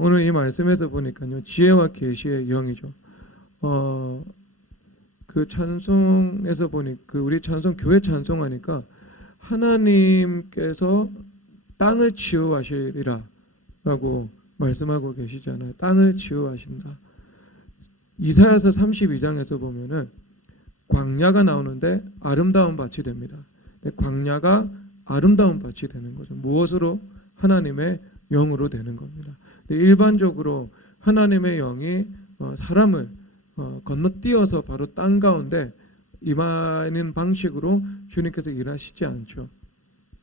오늘 이 말씀에서 보니까요, 지혜와 계시의 영이죠. 그 찬송에서 보니 그 우리 찬송 교회 찬송하니까 하나님께서 땅을 치유하시리라라고 말씀하고 계시잖아요. 땅을 치유하신다. 이사야서 32장에서 보면은 광야가 나오는데 아름다운 밭이 됩니다. 광야가 아름다운 밭이 되는 거죠. 무엇으로? 하나님의 영으로 되는 겁니다. 일반적으로 하나님의 영이 사람을 건너뛰어서 바로 땅 가운데 임하는 방식으로 주님께서 일하시지 않죠.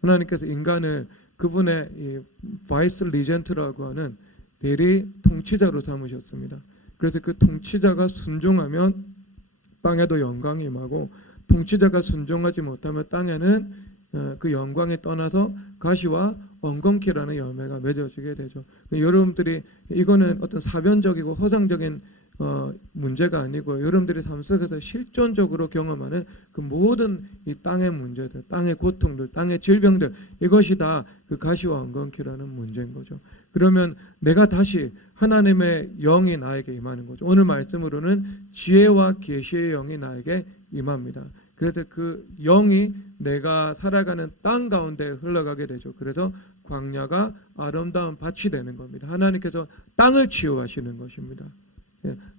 하나님께서 인간을 그분의 이 바이스 리젠트라고 하는 대리 통치자로 삼으셨습니다. 그래서 그 통치자가 순종하면 땅에도 영광이 임하고, 통치자가 순종하지 못하면 땅에는 그 영광이 떠나서 가시와 엉겅퀴라는 열매가 맺어지게 되죠. 여러분들이 이거는 어떤 사변적이고 허상적인 문제가 아니고, 여러분들이 삶 속에서 실존적으로 경험하는 그 모든 이 땅의 문제들, 땅의 고통들, 땅의 질병들, 이것이 다 그 가시와 엉겅퀴라는 문제인 거죠. 그러면 내가 다시 하나님의 영이 나에게 임하는 거죠. 오늘 말씀으로는 지혜와 계시의 영이 나에게 임합니다. 그래서 그 영이 내가 살아가는 땅 가운데 흘러가게 되죠. 그래서 광야가 아름다운 밭이 되는 겁니다. 하나님께서 땅을 치유하시는 것입니다.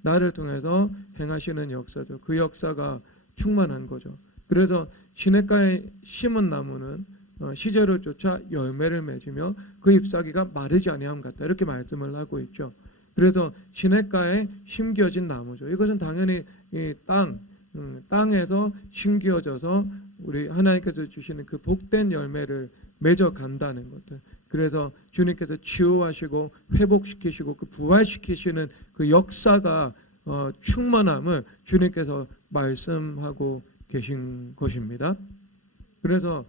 나를 통해서 행하시는 역사죠. 그 역사가 충만한 거죠. 그래서 시냇가에 심은 나무는 시절을 쫓아 열매를 맺으며 그 잎사귀가 마르지 아니함 같다, 이렇게 말씀을 하고 있죠. 그래서 시냇가에 심겨진 나무죠. 이것은 당연히 이 땅에서 심겨져서 우리 하나님께서 주시는 그 복된 열매를 맺어간다는 것들. 그래서 주님께서 치유하시고 회복시키시고 그 부활시키시는 그 역사가 충만함을 주님께서 말씀하고 계신 것입니다. 그래서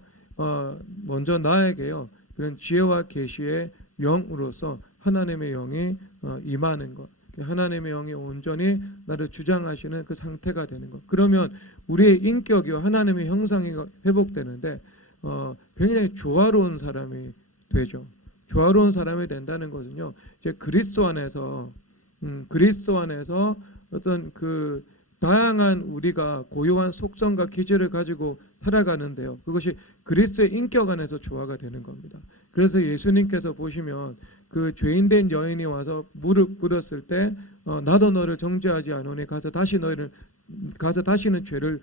먼저 나에게요, 그런 지혜와 계시의 영으로서 하나님의 영이 임하는 것, 하나님의 영이 온전히 나를 주장하시는 그 상태가 되는 것. 그러면 우리의 인격이요, 하나님의 형상이 회복되는데 굉장히 조화로운 사람이 되죠. 조화로운 사람이 된다는 것은요, 이제 그리스도 안에서 어떤 그 다양한 우리가 고유한 속성과 기질을 가지고 살아가는데요, 그것이 그리스도의 인격 안에서 조화가 되는 겁니다. 그래서 예수님께서 보시면 그 죄인된 여인이 와서 무릎 꿇었을 때 나도 너를 정죄하지 않으니 가서 다시는 죄를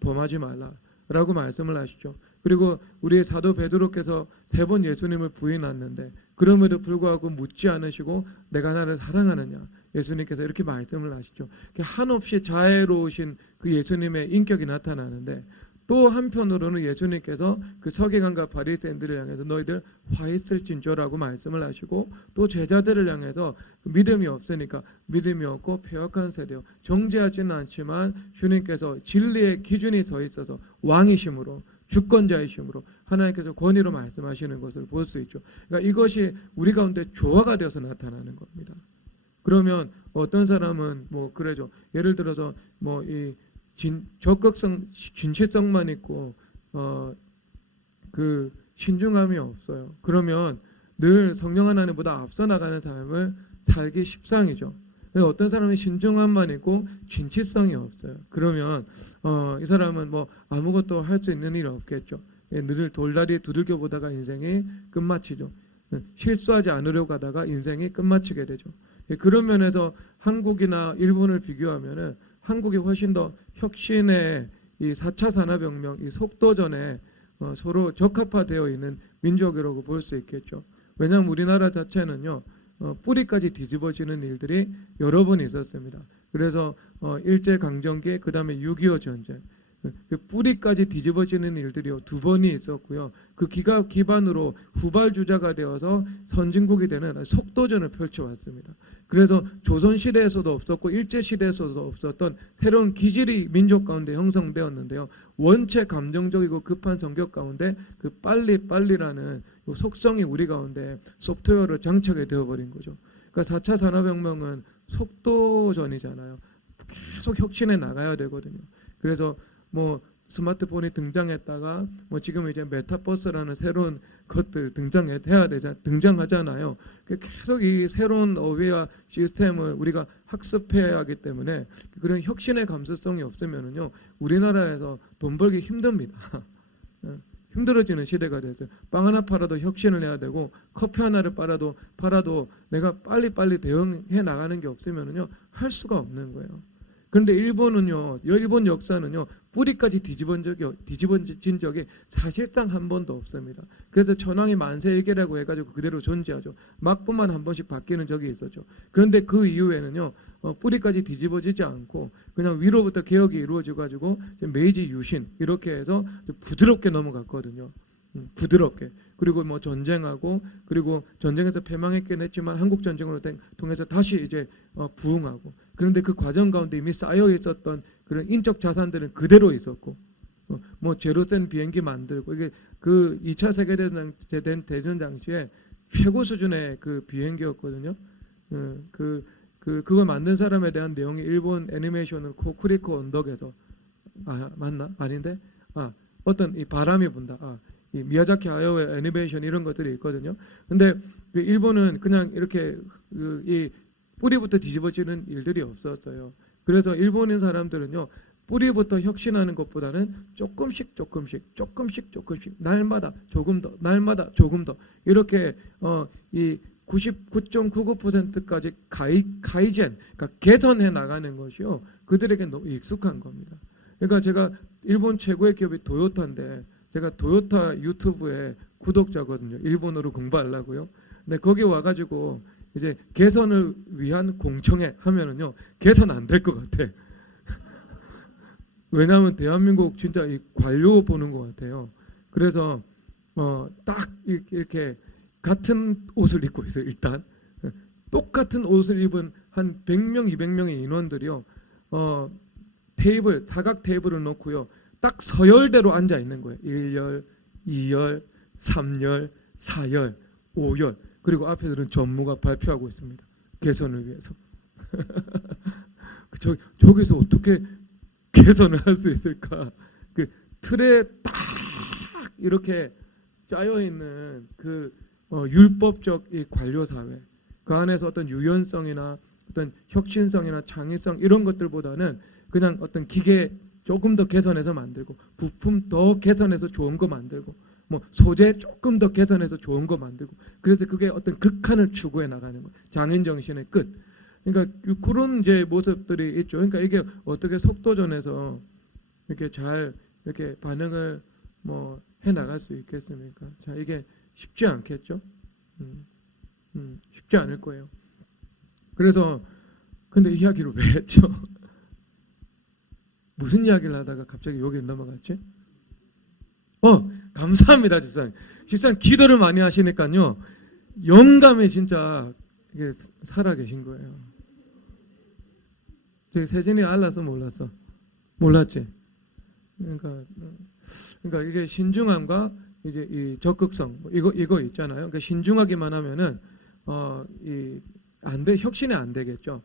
범하지 말라라고 말씀을 하시죠. 그리고 우리 사도 베드로께서 3번 예수님을 부인하는데 그럼에도 불구하고 묻지 않으시고 내가 나를 사랑하느냐, 예수님께서 이렇게 말씀을 하시죠. 한없이 자애로우신 그 예수님의 인격이 나타나는데, 또 한편으로는 예수님께서 그 서기관과 바리새인들을 향해서 너희들 화 있을진저라고 말씀을 하시고, 또 제자들을 향해서 믿음이 없으니까 믿음이 없고 패역한 세력, 정죄하지는 않지만 주님께서 진리의 기준이 서 있어서 왕이심으로 주권자이심으로 하나님께서 권위로 말씀하시는 것을 볼 수 있죠. 그러니까 이것이 우리 가운데 조화가 되어서 나타나는 겁니다. 그러면 어떤 사람은 그래죠. 예를 들어서 이 적극성, 진취성만 있고 그 신중함이 없어요. 그러면 늘 성령 하나님보다 앞서 나가는 삶을 살기 십상이죠. 어떤 사람은 신중함만 있고 진취성이 없어요. 그러면 이 사람은 아무것도 할 수 있는 일이 없겠죠. 늘 돌다리 두들겨 보다가 인생이 끝마치죠. 실수하지 않으려고 하다가 인생이 끝마치게 되죠. 그런 면에서 한국이나 일본을 비교하면은 한국이 훨씬 더 혁신의 이 4차 산업혁명, 이 속도전에 서로 적합화되어 있는 민족이라고 볼 수 있겠죠. 왜냐하면 우리나라 자체는요, 뿌리까지 뒤집어지는 일들이 여러 번 있었습니다. 그래서 일제강점기, 그 다음에 6.25 전쟁, 그 뿌리까지 뒤집어지는 일들이 2번이 있었고요. 그 기반으로 후발주자가 되어서 선진국이 되는 속도전을 펼쳐왔습니다. 그래서 조선시대에서도 없었고 일제시대에서도 없었던 새로운 기질이 민족 가운데 형성되었는데요. 원체 감정적이고 급한 성격 가운데 그 빨리라는 속성이 우리 가운데 소프트웨어로 장착이 되어버린 거죠. 그러니까 4차 산업혁명은 속도전이잖아요. 계속 혁신해 나가야 되거든요. 그래서 스마트폰이 등장했다가 뭐 지금 이제 메타버스라는 새로운 것들 등장하잖아요. 계속 이 새로운 어휘와 시스템을 우리가 학습해야 하기 때문에 그런 혁신의 감수성이 없으면은요 우리나라에서 돈 벌기 힘듭니다. 힘들어지는 시대가 됐어요. 빵 하나 팔아도 혁신을 해야 되고 커피 하나를 팔아도 내가 빨리빨리 대응해 나가는 게 없으면은요 할 수가 없는 거예요. 그런데 일본 역사는요 뿌리까지 뒤집어진 적이 사실상 한 번도 없습니다. 그래서 천황이 만세일계라고 해가지고 그대로 존재하죠. 막부만 한 번씩 바뀌는 적이 있었죠. 그런데 그 이후에는요 뿌리까지 뒤집어지지 않고 그냥 위로부터 개혁이 이루어져가지고 메이지 유신 이렇게 해서 부드럽게 넘어갔거든요. 부드럽게. 그리고 뭐 전쟁하고 그리고 전쟁에서 패망했긴 했지만 한국 전쟁으로 통해서 다시 이제 부흥하고. 그런데 그 과정 가운데 이미 쌓여 있었던 그런 인적 자산들은 그대로 있었고 뭐 제로센 비행기 만들고 이게 그 2차 세계대전 당시에 최고 수준의 그 비행기였거든요. 그걸 만든 사람에 대한 내용이 일본 애니메이션을 코쿠리코 언덕에서 맞나? 아닌데? 어떤 이 바람이 분다. 이 미야자키 하야오의 애니메이션 이런 것들이 있거든요. 근데 그 일본은 그냥 이렇게 이 뿌리부터 뒤집어지는 일들이 없었어요. 그래서 일본인 사람들은요 뿌리부터 혁신하는 것보다는 조금씩 날마다 조금 더 이렇게 이 99.99%까지 가이젠 그러니까 개선해 나가는 것이요 그들에게 너무 익숙한 겁니다. 그러니까 제가 일본 최고의 기업이 도요타인데 제가 도요타 유튜브에 구독자거든요. 일본어로 공부하려고요. 근데 거기 와가지고 이제 개선을 위한 공청회 하면은요 개선 안 될 것 같아. 왜냐하면 대한민국 진짜 이 관료 보는 것 같아요. 그래서 딱 이렇게 같은 옷을 입고 있어요. 일단 똑같은 옷을 입은 한 100명, 200명의 인원들이요. 사각 테이블을 놓고요. 딱 서열대로 앉아 있는 거예요. 1열, 2열, 3열, 4열, 5열. 그리고 앞에서는 전무가 발표하고 있습니다. 개선을 위해서. 저기서 어떻게 개선을 할 수 있을까? 그 틀에 딱 이렇게 짜여 있는 그 율법적 이 관료 사회. 그 안에서 어떤 유연성이나 어떤 혁신성이나 창의성 이런 것들보다는 그냥 어떤 기계 조금 더 개선해서 만들고 부품 더 개선해서 좋은 거 만들고 뭐 소재 조금 더 개선해서 좋은 거 만들고 그래서 그게 어떤 극한을 추구해 나가는 거 장인 정신의 끝. 그러니까 그런 이제 모습들이 있죠. 그러니까 이게 어떻게 속도전에서 이렇게 잘 이렇게 반응을 뭐 해 나갈 수 있겠습니까? 자, 이게 쉽지 않겠죠. 쉽지 않을 거예요. 그래서 근데 이야기를 왜 했죠? 무슨 이야기를 하다가 갑자기 여기를 넘어갔지? 감사합니다, 집사님. 집사님 기도를 많이 하시니까요. 영감이 진짜 이게 살아 계신 거예요. 저기 세진이 알았어, 몰랐어? 몰랐지? 그러니까 이게 신중함과 이제 이 적극성 이거 있잖아요. 그러니까 신중하기만 하면은 혁신이 안 되겠죠.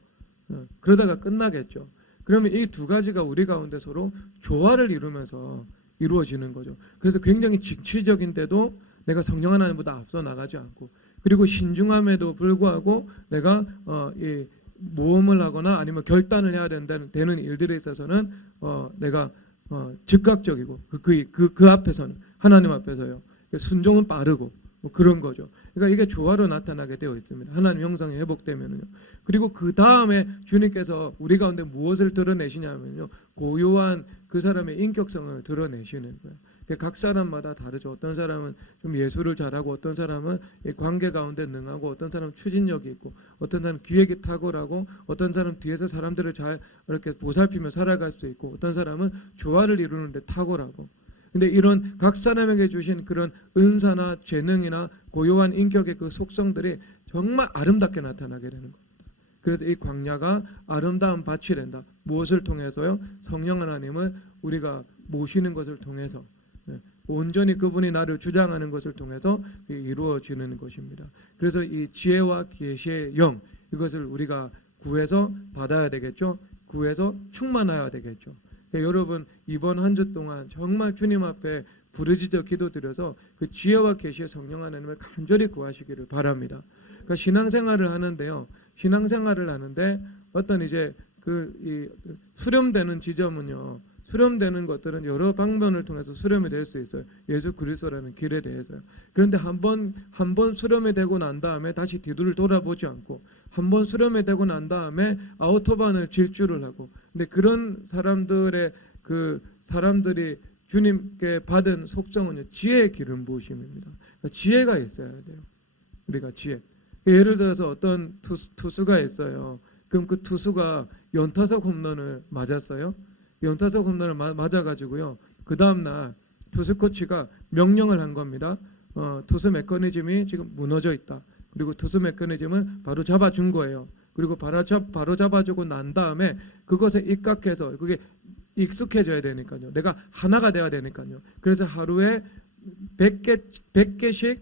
그러다가 끝나겠죠. 그러면 이 두 가지가 우리 가운데 서로 조화를 이루면서 이루어지는 거죠. 그래서 굉장히 직취적인데도 내가 성령 하나님보다 앞서 나가지 않고 그리고 신중함에도 불구하고 내가 이 모험을 하거나 아니면 결단을 해야 되는 일들에 있어서는 내가 즉각적이고 그 앞에서는 하나님 앞에서요. 순종은 빠르고 뭐 그런 거죠. 그러니까 이게 조화로 나타나게 되어 있습니다. 하나님 형상이 회복되면은요. 그리고 그 다음에 주님께서 우리 가운데 무엇을 드러내시냐면요. 고요한 그 사람의 인격성을 드러내시는 거예요. 각 사람마다 다르죠. 어떤 사람은 좀 예술을 잘하고 어떤 사람은 관계 가운데 능하고 어떤 사람은 추진력이 있고 어떤 사람은 기획이 탁월하고 어떤 사람은 뒤에서 사람들을 잘 이렇게 보살피며 살아갈 수 있고 어떤 사람은 조화를 이루는 데 탁월하고 근데 이런 각 사람에게 주신 그런 은사나 재능이나 고요한 인격의 그 속성들이 정말 아름답게 나타나게 되는 겁니다. 그래서 이 광야가 아름다운 밭이 된다. 무엇을 통해서요? 성령 하나님을 우리가 모시는 것을 통해서 온전히 그분이 나를 주장하는 것을 통해서 이루어지는 것입니다. 그래서 이 지혜와 계시의 영 이것을 우리가 구해서 받아야 되겠죠. 구해서 충만해야 되겠죠. 여러분 이번 한 주 동안 정말 주님 앞에 부르짖어 기도드려서 그 지혜와 계시의 성령 하나님을 간절히 구하시기를 바랍니다. 그러니까 신앙생활을 하는데요. 신앙생활을 하는데 어떤 이제 이 수렴되는 지점은요. 수렴되는 것들은 여러 방면을 통해서 수렴이 될 수 있어요. 예수 그리스도라는 길에 대해서요. 그런데 한 번 수렴이 되고 난 다음에 다시 뒤를 돌아보지 않고 한 번 수렴이 되고 난 다음에 아우토반을 질주를 하고 근데 그런 사람들이 주님께 받은 속성은요. 지혜의 기름 부으심입니다. 그러니까 지혜가 있어야 돼요. 우리가 지혜. 예를 들어서 어떤 투수가 있어요. 그럼 그 투수가 연타석 홈런을 맞았어요. 연타석 홈런을 맞아가지고요. 그 다음날 투수 코치가 명령을 한 겁니다. 투수 메커니즘이 지금 무너져 있다. 그리고 투수 메커니즘을 바로 잡아준 거예요. 그리고 바로 잡아주고 난 다음에 그것에 입각해서 그게 익숙해져야 되니까요. 내가 하나가 돼야 되니까요. 그래서 하루에 100개씩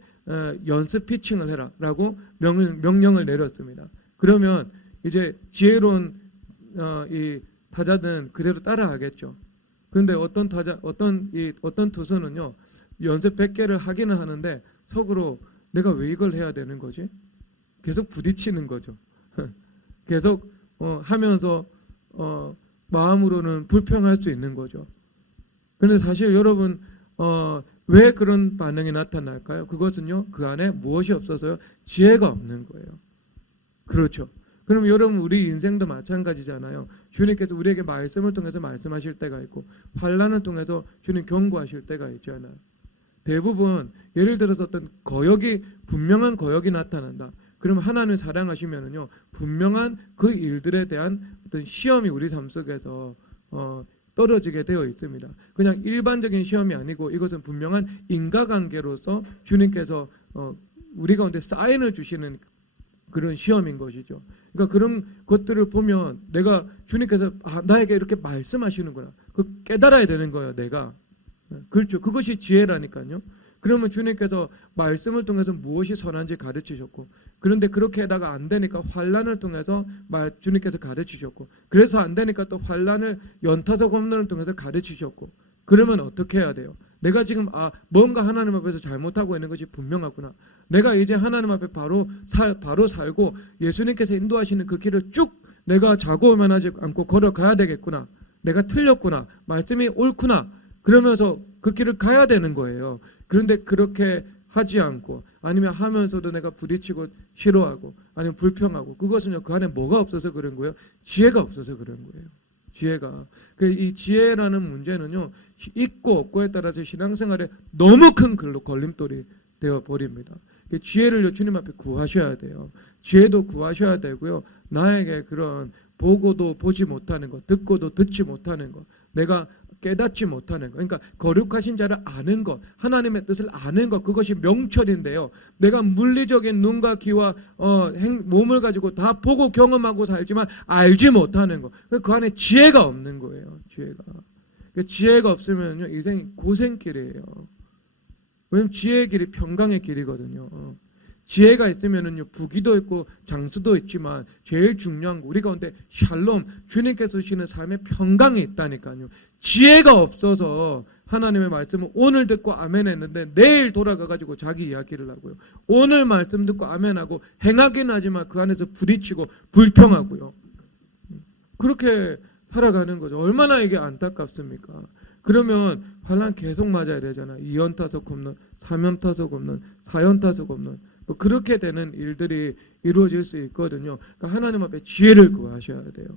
연습 피칭을 해라라고 명령을 내렸습니다. 그러면 이제 지혜로운 이 타자는 그대로 따라하겠죠. 그런데 어떤 투수는요 연습 100개를 하기는 하는데 속으로 내가 왜 이걸 해야 되는 거지? 계속 부딪히는 거죠. 계속 하면서 마음으로는 불평할 수 있는 거죠. 그런데 사실 여러분 왜 그런 반응이 나타날까요? 그것은요 그 안에 무엇이 없어서요? 지혜가 없는 거예요. 그렇죠. 그럼 여러분 우리 인생도 마찬가지잖아요. 주님께서 우리에게 말씀을 통해서 말씀하실 때가 있고 환난을 통해서 주님 경고하실 때가 있잖아요. 대부분 예를 들어서 어떤 분명한 거역이 나타난다. 그러면 하나님을 사랑하시면은요 분명한 그 일들에 대한 어떤 시험이 우리 삶 속에서 떨어지게 되어 있습니다. 그냥 일반적인 시험이 아니고 이것은 분명한 인과관계로서 주님께서 우리 가운데 사인을 주시는 그런 시험인 것이죠. 그러니까 그런 것들을 보면 내가 주님께서 나에게 이렇게 말씀하시는구나. 그 깨달아야 되는 거예요. 내가. 그렇죠. 그것이 지혜라니까요. 그러면 주님께서 말씀을 통해서 무엇이 선한지 가르치셨고 그런데 그렇게 하다가 안 되니까 환난을 통해서 주님께서 가르치셨고 그래서 안 되니까 또 환난을 연타석 홈런을 통해서 가르치셨고 그러면 어떻게 해야 돼요? 내가 지금 뭔가 하나님 앞에서 잘못하고 있는 것이 분명하구나. 내가 이제 하나님 앞에 바로 살고 예수님께서 인도하시는 그 길을 쭉 내가 자고만 하지 않고 걸어가야 되겠구나. 내가 틀렸구나. 말씀이 옳구나. 그러면서 그 길을 가야 되는 거예요. 그런데 그렇게 하지 않고 아니면 하면서도 내가 부딪히고 싫어하고 아니면 불평하고 그것은요 그 안에 뭐가 없어서 그런 거예요? 지혜가 없어서 그런 거예요. 지혜가. 이 지혜라는 문제는요 있고 없고에 따라서 신앙생활에 너무 큰 걸림돌이 되어 버립니다. 지혜를 주님 앞에 구하셔야 돼요. 지혜도 구하셔야 되고요. 나에게 그런 보고도 보지 못하는 것, 듣고도 듣지 못하는 것, 내가 깨닫지 못하는 것, 그러니까 거룩하신 자를 아는 것, 하나님의 뜻을 아는 것, 그것이 명철인데요. 내가 물리적인 눈과 귀와 몸을 가지고 다 보고 경험하고 살지만 알지 못하는 것, 그 안에 지혜가 없는 거예요. 지혜가 없으면요 인생이 고생길이에요. 왜냐면 지혜의 길이 평강의 길이거든요. 지혜가 있으면은요 부귀도 있고 장수도 있지만 제일 중요한 거 우리 가운데 샬롬 주님께서 주시는 삶의 평강이 있다니까요. 지혜가 없어서 하나님의 말씀을 오늘 듣고 아멘 했는데 내일 돌아가가지고 자기 이야기를 하고요. 오늘 말씀 듣고 아멘하고 행하긴 하지만 그 안에서 부딪히고 불평하고요. 그렇게 살아가는 거죠. 얼마나 이게 안타깝습니까? 그러면 환난 계속 맞아야 되잖아. 2연타석 홈런, 3연타석 홈런, 4연타석 홈런 뭐 그렇게 되는 일들이 이루어질 수 있거든요. 그러니까 하나님 앞에 지혜를 구하셔야 돼요.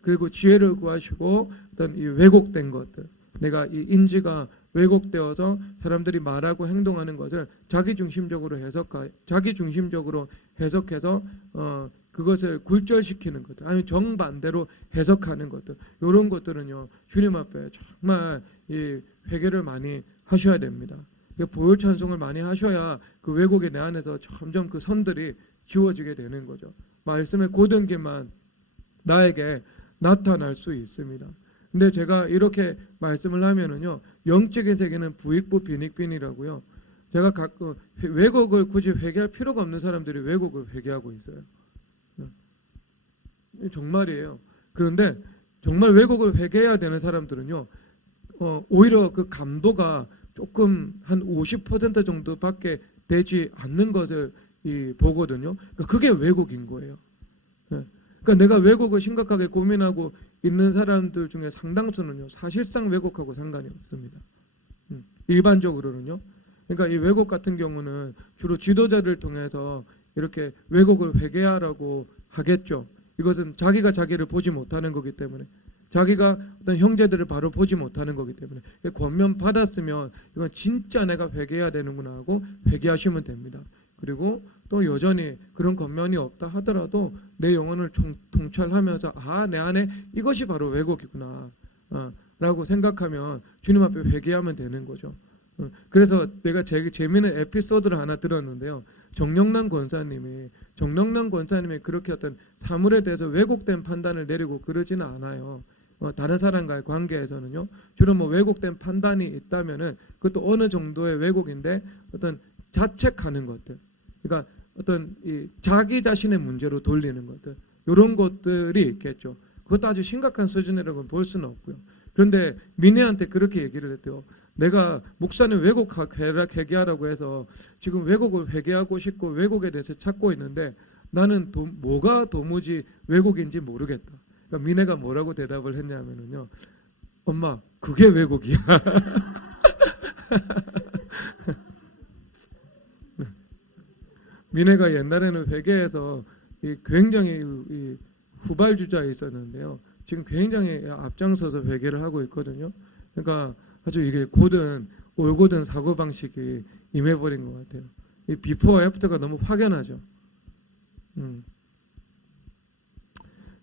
그리고 지혜를 구하시고 어떤 이 왜곡된 것들, 내가 이 인지가 왜곡되어서 사람들이 말하고 행동하는 것을 자기중심적으로 해석해서 그것을 굴절시키는 것들, 아니면 정반대로 해석하는 것들, 이런 것들은요 주님 앞에 정말 이 회개를 많이 하셔야 됩니다. 보혈 찬송을 많이 하셔야 그 왜곡이 내 안에서 점점 그 선들이 지워지게 되는 거죠. 말씀의 고든 게만 나에게 나타날 수 있습니다. 근데 제가 이렇게 말씀을 하면은요 영적인 세계는 부익부 빈익빈이라고요. 제가 가끔 왜곡을 굳이 회개할 필요가 없는 사람들이 왜곡을 회개하고 있어요. 정말이에요. 그런데 정말 왜곡을 회개해야 되는 사람들은요, 오히려 그 감도가 조금 한 50% 정도밖에 되지 않는 것을 보거든요. 그러니까 그게 왜곡인 거예요. 예. 그러니까 내가 왜곡을 심각하게 고민하고 있는 사람들 중에 상당수는요, 사실상 왜곡하고 상관이 없습니다. 일반적으로는요. 그러니까 이 왜곡 같은 경우는 주로 지도자를 통해서 이렇게 왜곡을 회개하라고 하겠죠. 이것은 자기가 자기를 보지 못하는 거기 때문에, 자기가 어떤 형제들을 바로 보지 못하는 거기 때문에 권면 받았으면 이건 진짜 내가 회개해야 되는구나 하고 회개하시면 됩니다. 그리고 또 여전히 그런 권면이 없다 하더라도 내 영혼을 통찰하면서 내 안에 이것이 바로 왜곡이구나 라고 생각하면 주님 앞에 회개하면 되는 거죠. 그래서 내가 재미있는 에피소드를 하나 들었는데요. 정영남 권사님이 그렇게 어떤 사물에 대해서 왜곡된 판단을 내리고 그러지는 않아요. 다른 사람과의 관계에서는요. 주로 뭐 왜곡된 판단이 있다면은 그것도 어느 정도의 왜곡인데 어떤 자책하는 것들, 그러니까 어떤 자기 자신의 문제로 돌리는 것들, 이런 것들이 있겠죠. 그것도 아주 심각한 수준이라고 볼 수는 없고요. 그런데 미네한테 그렇게 얘기를 했대요. 내가 목사님 왜곡 회개하라고 해서 지금 왜곡을 회개하고 싶고 왜곡에 대해서 찾고 있는데 나는 뭐가 도무지 왜곡인지 모르겠다. 그러니까 미네가 뭐라고 대답을 했냐면요. 엄마, 그게 왜곡이야. 미네가 옛날에는 회계에서 굉장히 후발주자에 있었는데요. 지금 굉장히 앞장서서 회계를 하고 있거든요. 그러니까 아주 이게 올곧은 사고방식이 임해버린 것 같아요. 이 비포와 애프터가 너무 확연하죠.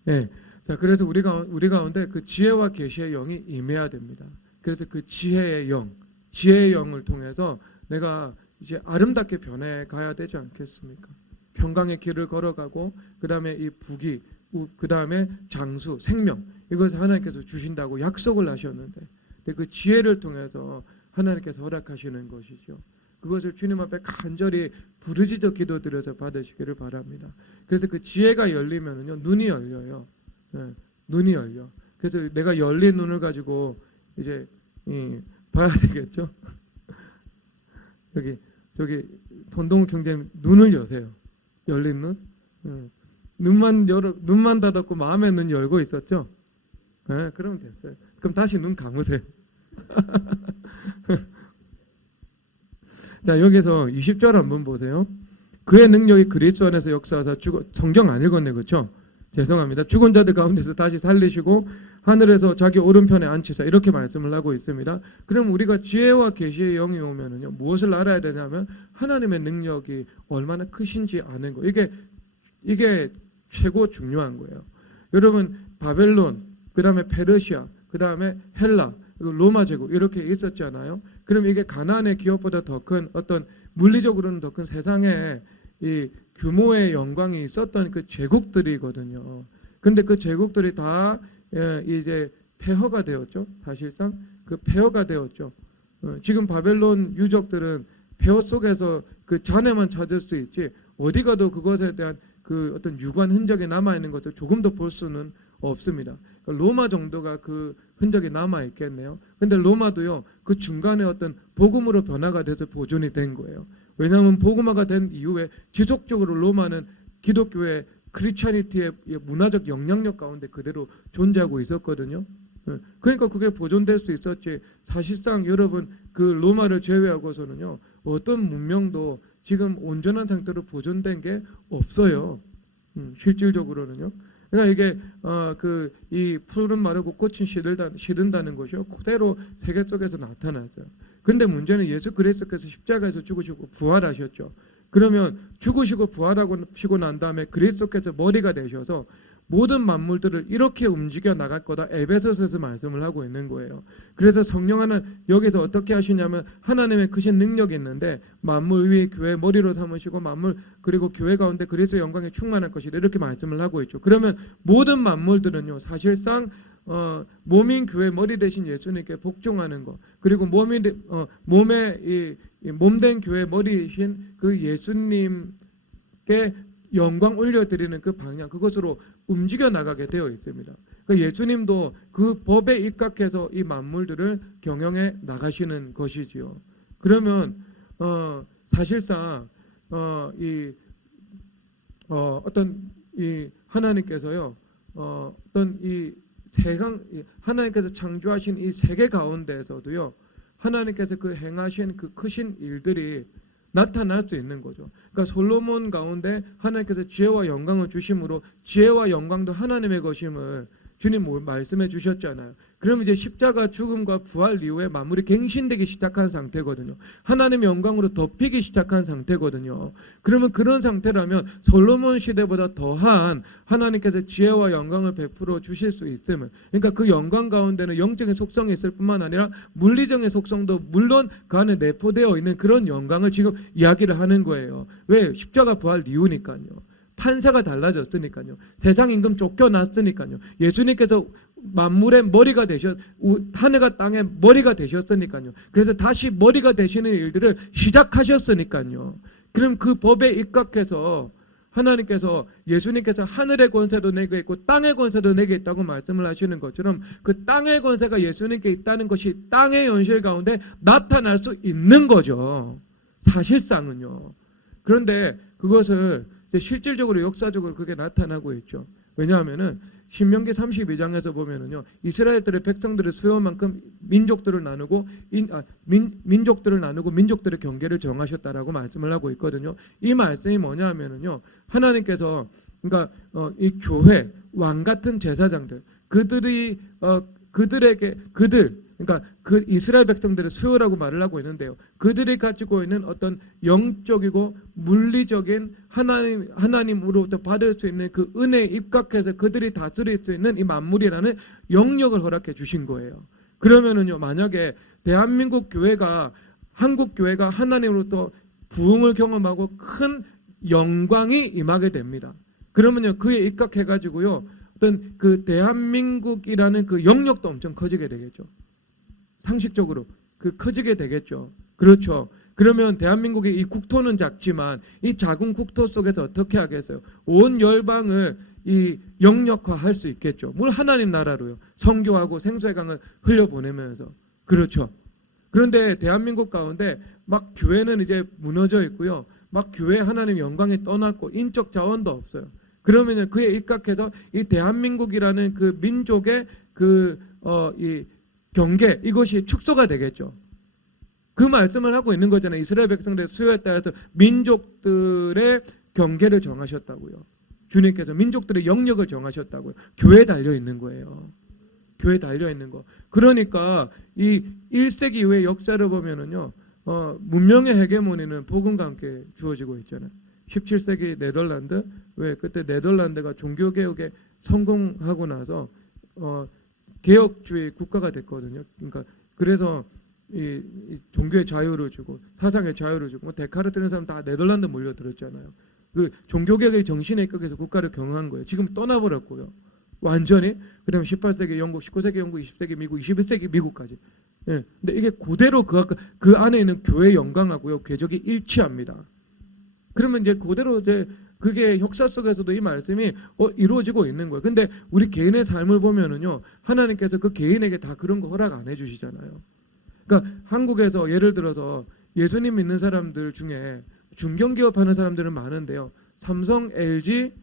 네. 자, 그래서 우리 가운데 그 지혜와 계시의 영이 임해야 됩니다. 그래서 그 지혜의 영을 통해서 내가 이제 아름답게 변해가야 되지 않겠습니까? 평강의 길을 걸어가고 그 다음에 이 부귀, 그 다음에 장수, 생명, 이것을 하나님께서 주신다고 약속을 하셨는데 그 지혜를 통해서 하나님께서 허락하시는 것이죠. 그것을 주님 앞에 간절히 부르짖어 기도드려서 받으시기를 바랍니다. 그래서 그 지혜가 열리면은요, 눈이 열려요. 네, 눈이 열려. 그래서 내가 열린 눈을 가지고 이제 봐야 되겠죠. 저기 손동욱 형제님 눈을 여세요. 열린 눈. 눈만 닫았고 마음의 눈 열고 있었죠. 네, 그러면 됐어요. 그럼 다시 눈 감으세요. 자, 여기서 20절 한번 보세요. 그의 능력이 그리스도 안에서 역사하사 성경 안 읽었네, 그렇죠? 죄송합니다. 죽은 자들 가운데서 다시 살리시고 하늘에서 자기 오른편에 앉히사, 이렇게 말씀을 하고 있습니다. 그럼 우리가 지혜와 계시의 영이 오면은요, 무엇을 알아야 되냐면 하나님의 능력이 얼마나 크신지 아는 거. 이게 최고 중요한 거예요. 여러분, 바벨론, 그 다음에 페르시아, 그 다음에 헬라, 로마 제국 이렇게 있었잖아요. 그럼 이게 가나안의 기업보다 더 큰 어떤 물리적으로는 더 큰 세상에 이 규모의 영광이 있었던 그 제국들이거든요. 그런데 그 제국들이 다 이제 폐허가 되었죠. 사실상 그 폐허가 되었죠. 지금 바벨론 유적들은 폐허 속에서 그 잔해만 찾을 수 있지 어디 가도 그것에 대한 그 어떤 유관 흔적이 남아 있는 것을 조금도 볼 수는 없습니다. 로마 정도가 그 흔적이 남아 있겠네요. 근데 로마도요, 그 중간에 어떤 복음으로 변화가 돼서 보존이 된 거예요. 왜냐하면 복음화가 된 이후에 지속적으로 로마는 기독교의 크리스찬리티의 문화적 영향력 가운데 그대로 존재하고 있었거든요. 그러니까 그게 보존될 수 있었지. 사실상 여러분 그 로마를 제외하고서는요, 어떤 문명도 지금 온전한 상태로 보존된 게 없어요. 실질적으로는요. 그러니까 이게 이 푸른 마르고 꽃은 시든다는 것이요, 그대로 세계 속에서 나타났어요. 근데 문제는 예수 그리스도께서 십자가에서 죽으시고 부활하셨죠. 그러면 죽으시고 부활하시고 난 다음에 그리스도께서 머리가 되셔서 모든 만물들을 이렇게 움직여 나갈 거다, 에베소서에서 말씀을 하고 있는 거예요. 그래서 성령 하나 여기서 어떻게 하시냐면 하나님의 크신 능력이 있는데 만물 위에 교회 머리로 삼으시고 만물 그리고 교회 가운데 그리스도의 영광에 충만할 것이다, 이렇게 말씀을 하고 있죠. 그러면 모든 만물들은요, 사실상 몸인 교회 머리 대신 예수님께 복종하는 것, 그리고 몸에 몸된 교회 머리이신 그 예수님께 영광 올려드리는 그 방향, 그것으로 움직여 나가게 되어 있습니다. 그러니까 예수님도 그 법에 입각해서 이 만물들을 경영해 나가시는 것이지요. 그러면 사실상 어떤 이 하나님께서요, 어떤 이 세상 하나님께서 창조하신 이 세계 가운데에서도요, 하나님께서 그 행하신 그 크신 일들이 나타날 수 있는 거죠. 그러니까 솔로몬 가운데 하나님께서 지혜와 영광을 주심으로 지혜와 영광도 하나님의 것임을 주님 말씀해 주셨잖아요. 그럼 이제 십자가 죽음과 부활 이후에 만물이 갱신되기 시작한 상태거든요. 하나님의 영광으로 덮이기 시작한 상태거든요. 그러면 그런 상태라면 솔로몬 시대보다 더한 하나님께서 지혜와 영광을 베풀어 주실 수 있음을, 그러니까 그 영광 가운데는 영적인 속성이 있을 뿐만 아니라 물리적인 속성도 물론 그 안에 내포되어 있는 그런 영광을 지금 이야기를 하는 거예요. 왜? 십자가 부활 이후니까요. 판사가 달라졌으니까요. 세상 임금 쫓겨났으니까요. 예수님께서 만물의 머리가 하늘과 땅의 머리가 되셨으니까요. 그래서 다시 머리가 되시는 일들을 시작하셨으니까요. 그럼 그 법에 입각해서 하나님께서 예수님께서 하늘의 권세도 내게 있고 땅의 권세도 내게 있다고 말씀을 하시는 것처럼 그 땅의 권세가 예수님께 있다는 것이 땅의 현실 가운데 나타날 수 있는 거죠. 사실상은요. 그런데 그것을 실질적으로 역사적으로 그게 나타나고 있죠. 왜냐하면은 신명기 32장에서 보면은요, 이스라엘들의 백성들의 수요만큼 민족들을 나누고 민족들을 나누고 민족들의 경계를 정하셨다라고 말씀을 하고 있거든요. 이 말씀이 뭐냐하면은요, 하나님께서 그러니까 이 교회 왕 같은 제사장들 그러니까 그 이스라엘 백성들의 수요라고 말을 하고 있는데요. 그들이 가지고 있는 어떤 영적이고 물리적인 하나님으로부터 받을 수 있는 그 은혜에 입각해서 그들이 다스릴 수 있는 이 만물이라는 영역을 허락해 주신 거예요. 그러면은요, 만약에 대한민국 교회가 한국 교회가 하나님으로부터 부흥을 경험하고 큰 영광이 임하게 됩니다. 그러면요, 그에 입각해 가지고요, 어떤 그 대한민국이라는 그 영역도 엄청 커지게 되겠죠. 상식적으로 커지게 되겠죠. 그렇죠. 그러면 대한민국의 이 국토는 작지만 이 작은 국토 속에서 어떻게 하겠어요? 온 열방을 이 영역화할 수 있겠죠. 뭘 하나님 나라로요. 선교하고 생수의 강을 흘려보내면서. 그렇죠. 그런데 대한민국 가운데 막 교회는 이제 무너져 있고요. 막 교회 하나님 영광이 떠났고 인적 자원도 없어요. 그러면 그에 입각해서 이 대한민국이라는 그 민족의 이 경계, 이것이 축소가 되겠죠. 그 말씀을 하고 있는 거잖아요. 이스라엘 백성들의 수요에 따라서 민족들의 경계를 정하셨다고요. 주님께서 민족들의 영역을 정하셨다고요. 교회에 달려 있는 거예요. 교회에 달려 있는 거. 그러니까 이 1세기 이후의 역사를 보면은요, 문명의 헤게모니는 복음과 함께 주어지고 있잖아요. 17세기 네덜란드, 왜 그때 네덜란드가 종교개혁에 성공하고 나서 개혁주의 국가가 됐거든요. 그러니까 그래서 이 종교의 자유를 주고 사상의 자유를 주고 데카르트 이런 사람 다 네덜란드 몰려들었잖아요. 그 종교개혁의 정신에 입각해서 국가를 경영한 거예요. 지금 떠나버렸고요. 완전히. 그다음에 18세기 영국, 19세기 영국, 20세기 미국, 21세기 미국까지. 예. 근데 이게 그대로 그 안에 있는 교회 영광하고요, 궤적이 일치합니다. 그러면 이제 그대로 이제 그게 역사 속에서도 이 말씀이 이루어지고 있는 거예요. 근데 우리 개인의 삶을 보면은요, 하나님께서 그 개인에게 다 그런 거 허락 안 해주시잖아요. 그러니까 한국에서 예를 들어서 예수님 믿는 사람들 중에 중견기업하는 사람들은 많은데요, 삼성, LG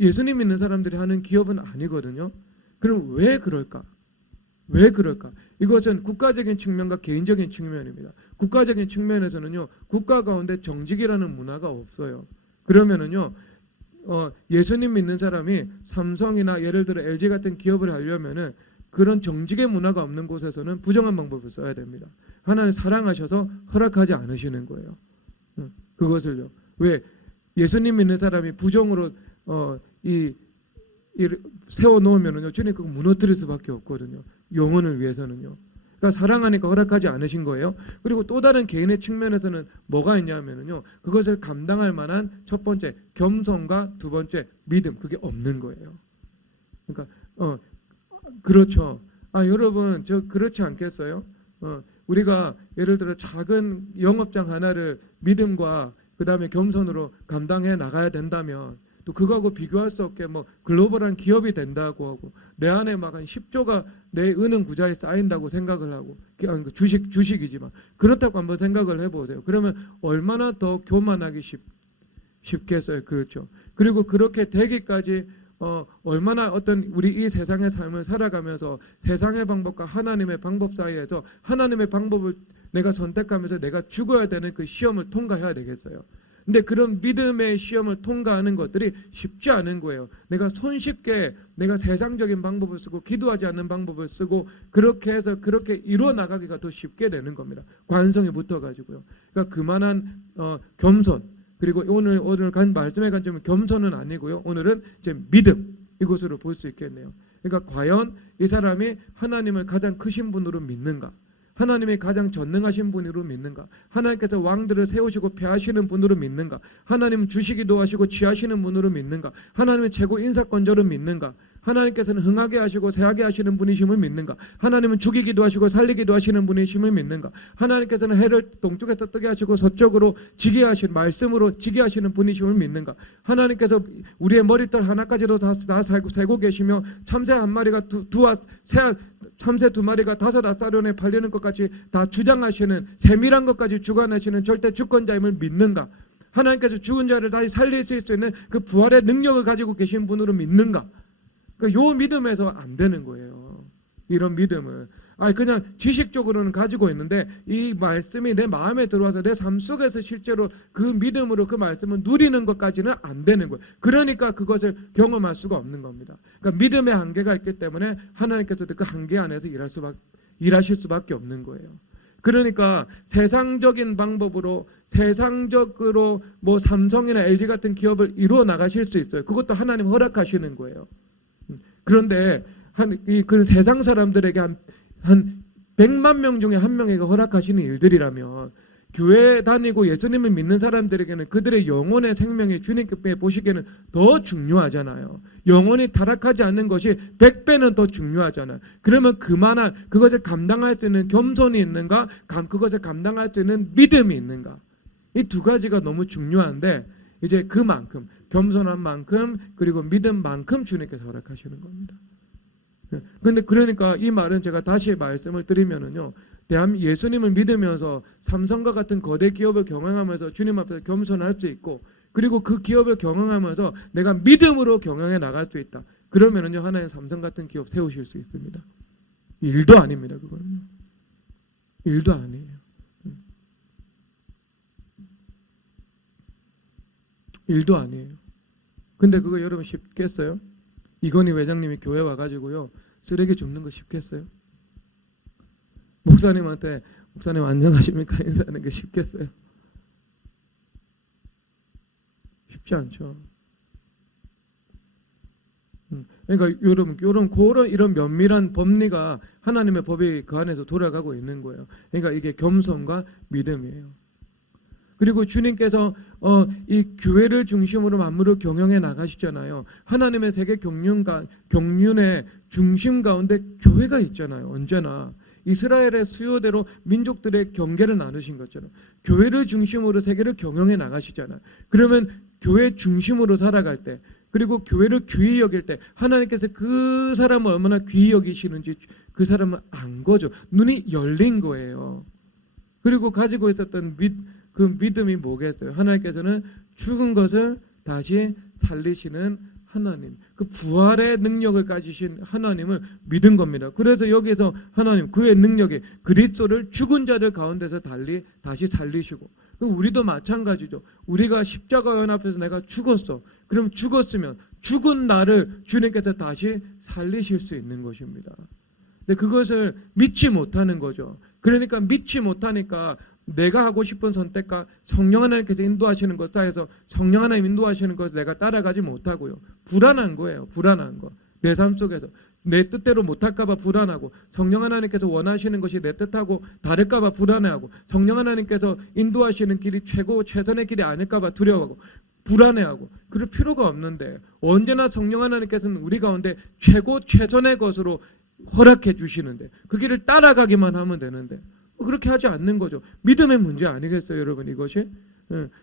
예수님 믿는 사람들이 하는 기업은 아니거든요. 그럼 왜 그럴까? 왜 그럴까? 이것은 국가적인 측면과 개인적인 측면입니다. 국가적인 측면에서는요, 국가 가운데 정직이라는 문화가 없어요. 그러면은요, 예수님 믿는 사람이 삼성이나 예를 들어 LG 같은 기업을 하려면은 그런 정직의 문화가 없는 곳에서는 부정한 방법을 써야 됩니다. 하나님 사랑하셔서 허락하지 않으시는 거예요. 그것을요. 왜? 예수님 믿는 사람이 부정으로 세워 놓으면은요, 주님 그거 무너뜨릴 수밖에 없거든요. 영혼을 위해서는요. 그러니까 사랑하니까 허락하지 않으신 거예요. 그리고 또 다른 개인의 측면에서는 뭐가 있냐면은요, 그것을 감당할 만한 첫 번째 겸손과 두 번째 믿음, 그게 없는 거예요. 그러니까 그렇죠. 여러분 저 그렇지 않겠어요? 우리가 예를 들어 작은 영업장 하나를 믿음과 그 다음에 겸손으로 감당해 나가야 된다면 또 그거하고 비교할 수 없게 뭐 글로벌한 기업이 된다고 하고 내 안에 막 한 10조가 내 은행 구자에 쌓인다고 생각을 하고 주식이지만 그렇다고 한번 생각을 해보세요. 그러면 얼마나 더 교만하기 쉽겠어요. 그렇죠. 그리고 그렇게 되기까지 얼마나 어떤 우리 이 세상의 삶을 살아가면서 세상의 방법과 하나님의 방법 사이에서 하나님의 방법을 내가 선택하면서 내가 죽어야 되는 그 시험을 통과해야 되겠어요. 근데 그런 믿음의 시험을 통과하는 것들이 쉽지 않은 거예요. 내가 손쉽게 내가 세상적인 방법을 쓰고 기도하지 않는 방법을 쓰고 그렇게 해서 그렇게 이루어 나가기가 더 쉽게 되는 겁니다. 관성이 붙어가지고요. 그러니까 그만한 겸손, 그리고 오늘 간 말씀의 관점은 겸손은 아니고요. 오늘은 이제 믿음, 이것으로 볼 수 있겠네요. 그러니까 과연 이 사람이 하나님을 가장 크신 분으로 믿는가? 하나님이 가장 전능하신 분으로 믿는가? 하나님께서 왕들을 세우시고 폐하시는 분으로 믿는가? 하나님은 주시기도 하시고 취하시는 분으로 믿는가? 하나님은 최고 인사권자로 믿는가? 하나님께서는 흥하게 하시고 새하게 하시는 분이심을 믿는가? 하나님은 죽이기도 하시고 살리기도 하시는 분이심을 믿는가? 하나님께서는 해를 동쪽에서 뜨게 하시고 서쪽으로 지게 하신 말씀으로 지게 하시는 분이심을 믿는가? 하나님께서 우리의 머리털 하나까지도 다 세고 계시며 참새 한 마리가 참새 두 마리가 5아사론에 팔리는 것까지 다 주장하시는 세밀한 것까지 주관하시는 절대 주권자임을 믿는가? 하나님께서 죽은 자를 다시 살리실 수 있는 그 부활의 능력을 가지고 계신 분으로 믿는가? 그러니까 요 믿음에서 안 되는 거예요. 이런 믿음을 그냥 지식적으로는 가지고 있는데 이 말씀이 내 마음에 들어와서 내 삶 속에서 실제로 그 믿음으로 그 말씀을 누리는 것까지는 안 되는 거예요. 그러니까 그것을 경험할 수가 없는 겁니다. 그러니까 믿음의 한계가 있기 때문에 하나님께서도 그 한계 안에서 일하실 수밖에 없는 거예요. 그러니까 세상적인 방법으로 세상적으로 뭐 삼성이나 LG 같은 기업을 이루어 나가실 수 있어요. 그것도 하나님 허락하시는 거예요. 그런데 그 세상 사람들에게 한 100만 명 중에 한 명에게 허락하시는 일들이라면 교회 다니고 예수님을 믿는 사람들에게는 그들의 영혼의 생명이 주님께 보시기에는 더 중요하잖아요. 영혼이 타락하지 않는 것이 100배는 더 중요하잖아요. 그러면 그만한 그것을 감당할 수 있는 겸손이 있는가? 그것을 감당할 수 있는 믿음이 있는가? 이 두 가지가 너무 중요한데 이제 그만큼 겸손한 만큼 그리고 믿음만큼 주님께서 허락하시는 겁니다. 근데 그러니까 이 말은 제가 다시 말씀을 드리면은요. 예수님을 믿으면서 삼성과 같은 거대 기업을 경영하면서 주님 앞에서 겸손할 수 있고 그리고 그 기업을 경영하면서 내가 믿음으로 경영해 나갈 수 있다. 그러면은요. 하나님 삼성 같은 기업 세우실 수 있습니다. 일도 아닙니다. 그거는요. 일도 아니에요. 일도 아니에요. 근데 그거 여러분 쉽겠어요? 이건희 회장님이 교회 와가지고요. 쓰레기 줍는 거 쉽겠어요? 목사님한테 목사님 안녕하십니까 인사하는 게 쉽겠어요? 쉽지 않죠. 그러니까 이런 면밀한 법리가 하나님의 법이 그 안에서 돌아가고 있는 거예요. 그러니까 이게 겸손과 믿음이에요. 그리고 주님께서 이 교회를 중심으로 만물을 경영해 나가시잖아요. 하나님의 세계 경륜의 중심 가운데 교회가 있잖아요. 언제나 이스라엘의 수요대로 민족들의 경계를 나누신 것처럼 교회를 중심으로 세계를 경영해 나가시잖아요. 그러면 교회 중심으로 살아갈 때 그리고 교회를 귀히 여길 때 하나님께서 그 사람을 얼마나 귀히 여기시는지 그 사람을 안 거죠. 눈이 열린 거예요. 그리고 가지고 있었던 그 믿음이 뭐겠어요? 하나님께서는 죽은 것을 다시 살리시는 하나님, 그 부활의 능력을 가지신 하나님을 믿은 겁니다. 그래서 여기서 하나님 그의 능력이 그리스도를 죽은 자들 가운데서 다시 살리시고 우리도 마찬가지죠. 우리가 십자가 연 앞에서 내가 죽었어. 그럼 죽었으면 죽은 나를 주님께서 다시 살리실 수 있는 것입니다. 근데 그것을 믿지 못하는 거죠. 그러니까 믿지 못하니까 내가 하고 싶은 선택과 성령 하나님께서 인도하시는 것 사이에서 성령 하나님 인도하시는 것을 내가 따라가지 못하고요. 불안한 거예요. 불안한 거. 내 삶 속에서 내 뜻대로 못할까 봐 불안하고 성령 하나님께서 원하시는 것이 내 뜻하고 다를까 봐 불안해하고 성령 하나님께서 인도하시는 길이 최선의 길이 아닐까 봐 두려워하고 불안해하고 그럴 필요가 없는데 언제나 성령 하나님께서는 우리 가운데 최선의 것으로 허락해 주시는데 그 길을 따라가기만 하면 되는데 그렇게 하지 않는 거죠. 믿음의 문제 아니겠어요, 여러분? 이것이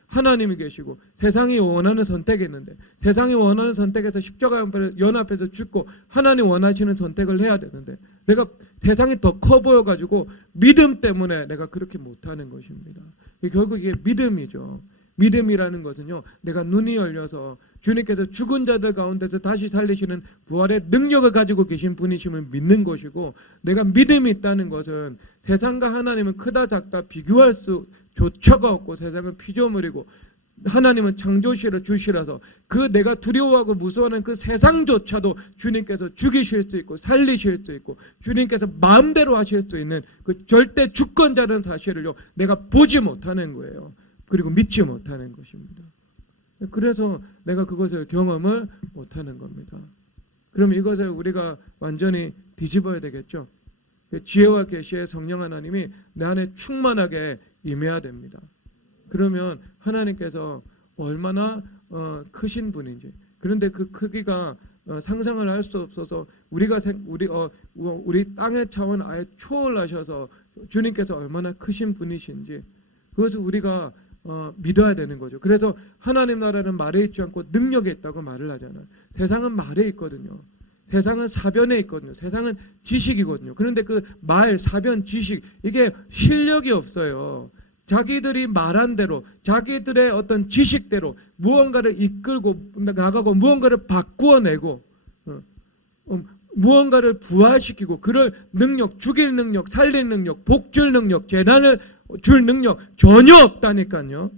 하나님이 계시고 세상이 원하는 선택이 있는데 세상이 원하는 선택에서 십자가 연합해서 죽고 하나님 원하시는 선택을 해야 되는데 내가 세상이 더 커 보여가지고 믿음 때문에 내가 그렇게 못하는 것입니다. 결국 이게 믿음이죠. 믿음이라는 것은요, 내가 눈이 열려서 주님께서 죽은 자들 가운데서 다시 살리시는 부활의 능력을 가지고 계신 분이심을 믿는 것이고, 내가 믿음이 있다는 것은 세상과 하나님은 크다 작다 비교할 수조차가 없고 세상은 피조물이고 하나님은 창조시라 주시라서 그 내가 두려워하고 무서워하는 그 세상조차도 주님께서 죽이실 수 있고 살리실 수 있고 주님께서 마음대로 하실 수 있는 그 절대 주권자라는 사실을요, 내가 보지 못하는 거예요. 그리고 믿지 못하는 것입니다. 그래서 내가 그것을 경험을 못하는 겁니다. 그럼 이것을 우리가 완전히 뒤집어야 되겠죠. 지혜와 계시의 성령 하나님이 내 안에 충만하게 임해야 됩니다. 그러면 하나님께서 얼마나 크신 분인지, 그런데 그 크기가 상상을 할 수 없어서 우리 땅의 차원 아예 초월하셔서 주님께서 얼마나 크신 분이신지 그것을 우리가 믿어야 되는 거죠. 그래서 하나님 나라는 말에 있지 않고 능력에 있다고 말을 하잖아요. 세상은 말에 있거든요. 세상은 사변에 있거든요. 세상은 지식이거든요. 그런데 그 말, 사변, 지식 이게 실력이 없어요. 자기들이 말한 대로 자기들의 어떤 지식대로 무언가를 이끌고 나가고 무언가를 바꾸어내고 무언가를 부활시키고 그럴 능력, 죽일 능력, 살릴 능력, 복줄 능력, 재난을 줄 능력 전혀 없다니까요.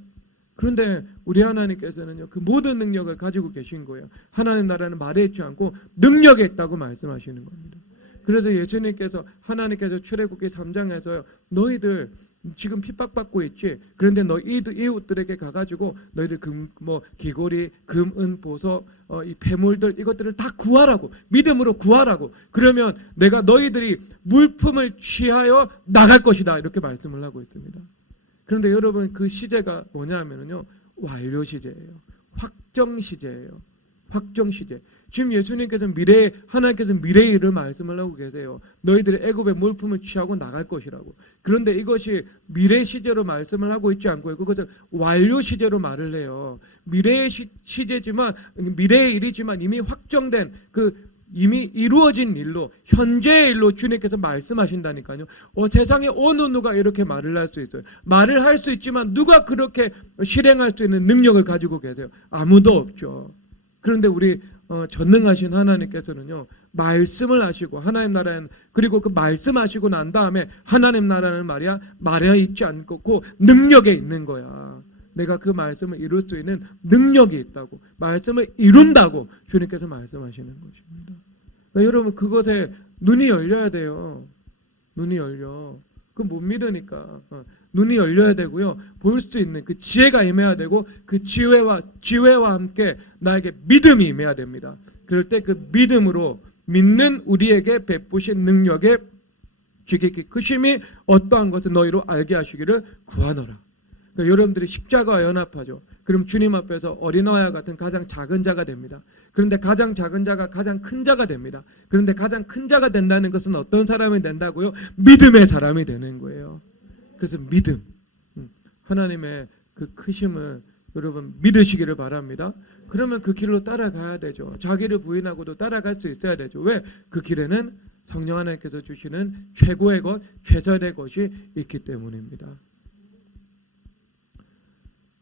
그런데 우리 하나님께서는요, 그 모든 능력을 가지고 계신 거예요. 하나님 나라는 말에 있지 않고 능력에 있다고 말씀하시는 겁니다. 그래서 예수님께서 하나님께서 출애굽기 3장에서 너희들 지금 핍박받고 있지. 그런데 너 이웃들에게 가가지고 너희들 귀고리, 금, 은, 보석, 이 폐물들 이것들을 다 구하라고, 믿음으로 구하라고. 그러면 내가 너희들이 물품을 취하여 나갈 것이다. 이렇게 말씀을 하고 있습니다. 그런데 여러분 그 시제가 뭐냐면요, 완료 시제예요. 확정 시제예요. 확정 시제. 지금 예수님께서 하나님께서 미래의 일을 말씀을 하고 계세요. 너희들이 애굽의 물품을 취하고 나갈 것이라고. 그런데 이것이 미래 시제로 말씀을 하고 있지 않고요, 그것을 완료 시제로 말을 해요. 미래의 시제지만, 미래의 일이지만 이미 확정된 이미 이루어진 일로, 현재의 일로 주님께서 말씀하신다니까요. 세상에 어느 누가 이렇게 말을 할 수 있어요? 말을 할 수 있지만 누가 그렇게 실행할 수 있는 능력을 가지고 계세요? 아무도 없죠. 그런데 우리 전능하신 하나님께서는요, 말씀을 하시고 하나님 나라는, 그리고 그 말씀하시고 난 다음에 하나님 나라는 말이야 말에 있지 않고 능력에 있는 거야. 내가 그 말씀을 이룰 수 있는 능력이 있다고, 말씀을 이룬다고 주님께서 말씀하시는 것입니다. 그러니까 여러분 그것에 눈이 열려야 돼요. 눈이 열려. 그 못 믿으니까 눈이 열려야 되고요. 볼 수 있는 그 지혜가 임해야 되고 그 지혜와 함께 나에게 믿음이 임해야 됩니다. 그럴 때 그 믿음으로 믿는 우리에게 베푸신 능력의 지극히 크심이 어떠한 것을 너희로 알게 하시기를 구하노라. 그러니까 여러분들이 십자가와 연합하죠. 그럼 주님 앞에서 어린아이와 같은 가장 작은 자가 됩니다. 그런데 가장 작은 자가 가장 큰 자가 됩니다. 그런데 가장 큰 자가 된다는 것은 어떤 사람이 된다고요? 믿음의 사람이 되는 거예요. 그래서 믿음, 하나님의 그 크심을 여러분 믿으시기를 바랍니다. 그러면 그 길로 따라가야 되죠. 자기를 부인하고도 따라갈 수 있어야 되죠. 왜? 그 길에는 성령 하나님께서 주시는 최고의 것, 최선의 것이 있기 때문입니다.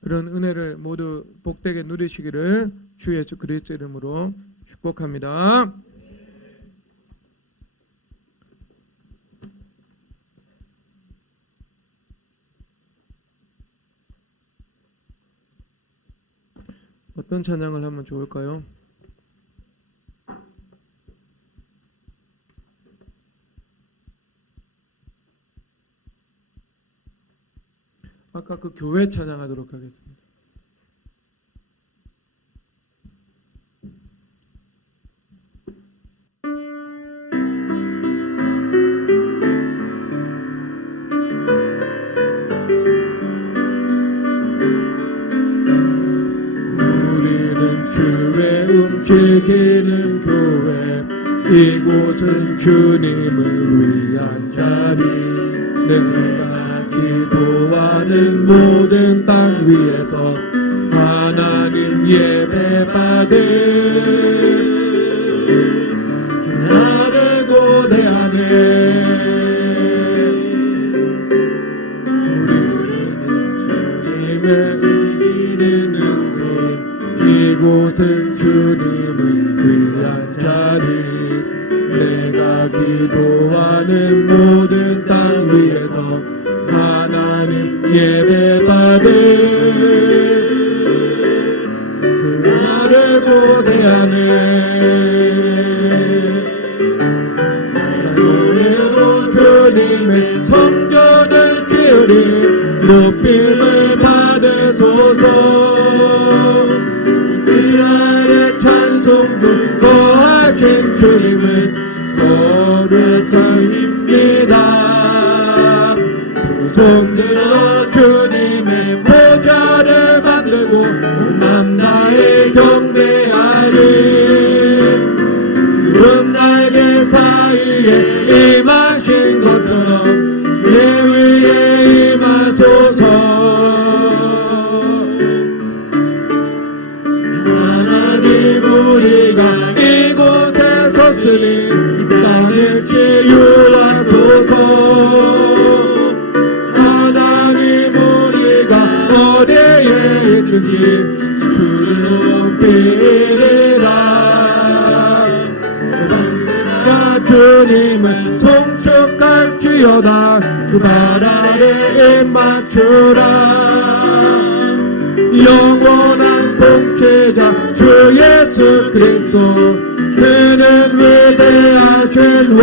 그런 은혜를 모두 복되게 누리시기를 주 예수 그리스도 이름으로 축복합니다. 어떤 찬양을 하면 좋을까요? 아까 그 교회 찬양하도록 하겠습니다. 우리는 주의 움직이는 교회, 이곳은 주님을 위한 자리. 내가 기도 기도하는 모든 땅 위에서 하나님 예배받을 나를 고대하네. 우리는 주님을 즐기는 곳, 이곳은 주님을 위한 자리. 내가 기도하는 모든 땅 위에서 하나님 예배받을 나를 고대하네. 노래로 주님의 성전을 지으리 높임을 받으소서. 이스라엘의 찬송 중보하신 주님은 거룩하십니다. 두 손들어 주님의 보좌를 만들고 만나에 경배하리. 구름 날개 사이에 임하신 것처럼 내 위에 임하소서. 하나님 우리가 이곳에 섰으니 땅을 치유하소서. 하나님 우리가 어디에 있든지 주를 높이리라. 나 주님을 송축할지어다. 그 발 아래 입 맞추라. 영원한 통치자 주 예수 그리스도 그는 위대하신 왕.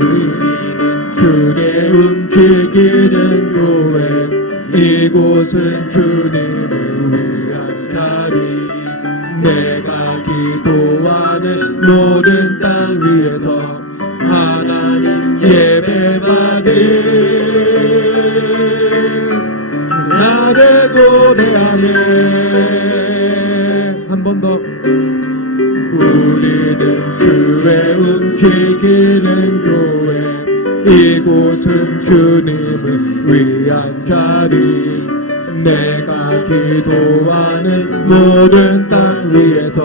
우리는 주의 움직이는 교회, 이곳은 주님을 위한 자리. 내가 기도하는 모든 땅 위에서 하나님 예배받을 나를 고대하네. 한 번 더. 우리는 주의 움직이는 교회, 이곳은 주님을 위한 자리. 내가 기도하는 모든 땅 위에서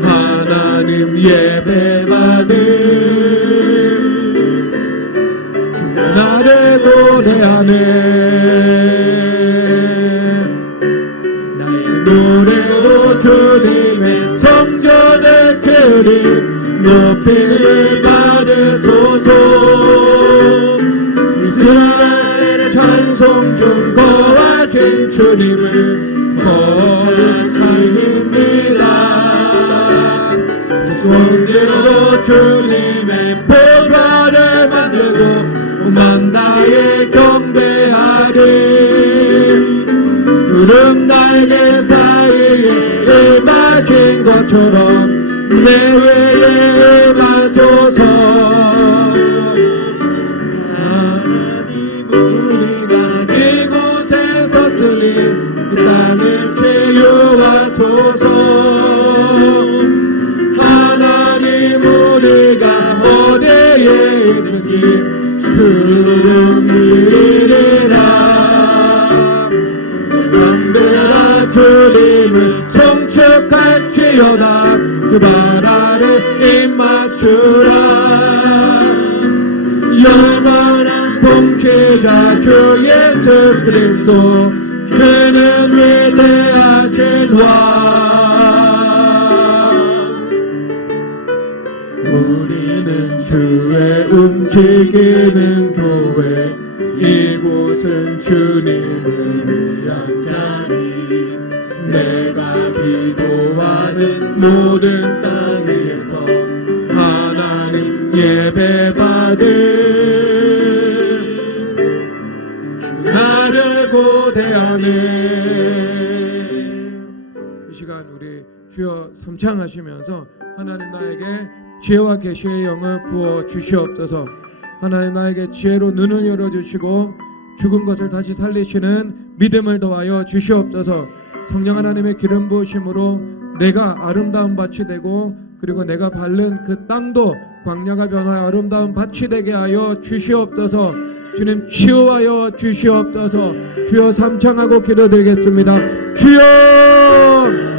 하나님 예배받을 나를 고대하네. 노래로 주님의 성전을 지으리 높임을 받으소서. 이스라엘의 찬송 중 거하신 주님을 거룩하십니다. 두 손들어 주님의 보좌를 만들고 만나에 경배하리. 구름 날개 사이에 임하신 것처럼 내 위에 임하소서. 하나님 우리가 이곳에 섰으니 땅을 치유하소서. 하나님 우리가 어디에 있든지 주를 이르라. 주님을 송축할지어다. 그 발 아래 입 맞추라. 영원한 통치자 주 예수 그리스도 그는 위대하신 왕. 우리는 주의 움직이는 교회, 이곳은 주님을 위한 자리. 내가 기도하는 모든 땅 위에서 하나님 예배받을 나를 고대하네. 이 시간 우리 주여 삼창하시면서 하나님 나에게 지혜와 계시의 영을 부어 주시옵소서. 하나님 나에게 지혜로 눈을 열어주시고 죽은 것을 다시 살리시는 믿음을 더하여 주시옵소서. 성령 하나님의 기름 부으심으로 내가 아름다운 밭이 되고 그리고 내가 밟는 그 땅도 광야가 변화하여 아름다운 밭이 되게 하여 주시옵소서. 주님 치유하여 주시옵소서. 주여 삼창하고 기도드리겠습니다. 주여